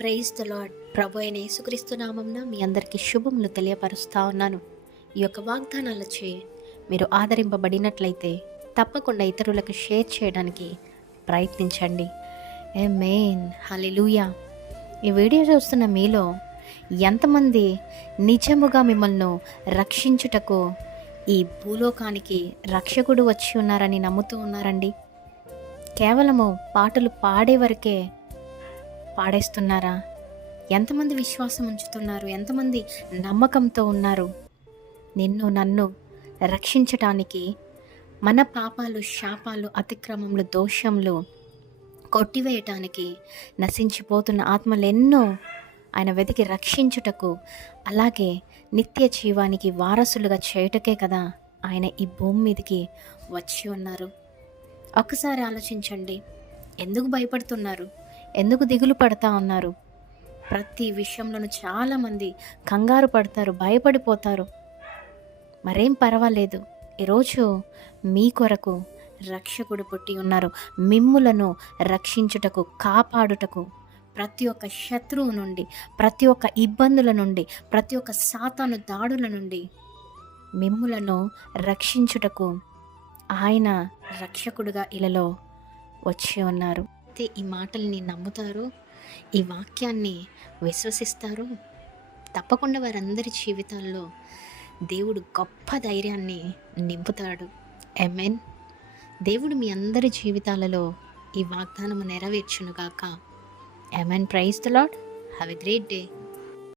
Praise the lord. ప్రభు అయిన యేసుక్రీస్తు నామమున మీ అందరికీ శుభములు తెలియపరుస్తా ఉన్నాను. ఈ యొక్క వాగ్దానాలచే మీరు ఆదరింపబడినట్లయితే తప్పకుండా ఇతరులకు షేర్ చేయడానికి ప్రయత్నించండి. ఆమేన్. హల్లెలూయా. ఈ వీడియో చూస్తున్న మీలో ఎంతమంది నిజముగా మిమ్మల్ని రక్షించుటకు ఈ భూలోకానికి రక్షకుడు వచ్చి ఉన్నారని నమ్ముతూ ఉన్నారండి? కేవలము పాటలు పాడే వరకే పాడేస్తున్నారా? ఎంతమంది విశ్వాసం ఉంచుతున్నారు? ఎంతమంది నమ్మకంతో ఉన్నారు? నిన్ను నన్ను రక్షించటానికి, మన పాపాలు, శాపాలు, అతిక్రమములు, దోషములు కొట్టివేయటానికి, నశించిపోతున్న ఆత్మలెన్నో ఆయన వెతికి రక్షించుటకు, అలాగే నిత్య జీవానికి వారసులుగా చేయుటకే కదా ఆయన ఈ భూమి మీదకి వచ్చి ఉన్నారు. ఒక్కసారి ఆలోచించండి. ఎందుకు భయపడుతున్నారు? ఎందుకు దిగులు పడతా ఉన్నారు? ప్రతి విషయంలోనూ చాలామంది కంగారు పడతారు, భయపడిపోతారు. మరేం పర్వాలేదు. ఈరోజు మీ కొరకు రక్షకుడు పుట్టి ఉన్నారు. మిమ్ములను రక్షించుటకు, కాపాడుటకు, ప్రతి ఒక్క శత్రువు నుండి, ప్రతి ఒక్క ఇబ్బందుల నుండి, ప్రతి ఒక్క సాతాను దాడుల నుండి మిమ్ములను రక్షించుటకు ఆయన రక్షకుడుగా ఇలలో వచ్చి ఉన్నారు. ఈ మాటల్ని నమ్ముతారు, ఈ వాక్యాన్ని విశ్వసిస్తారు, తప్పకుండా వారందరి జీవితాల్లో దేవుడు గొప్ప ధైర్యాన్ని నింపుతాడు. ఆమేన్. దేవుడు మీ అందరి జీవితాలలో ఈ వాగ్దానము నెరవేర్చునుగాక. Amen. Praise the Lord. Have a great day.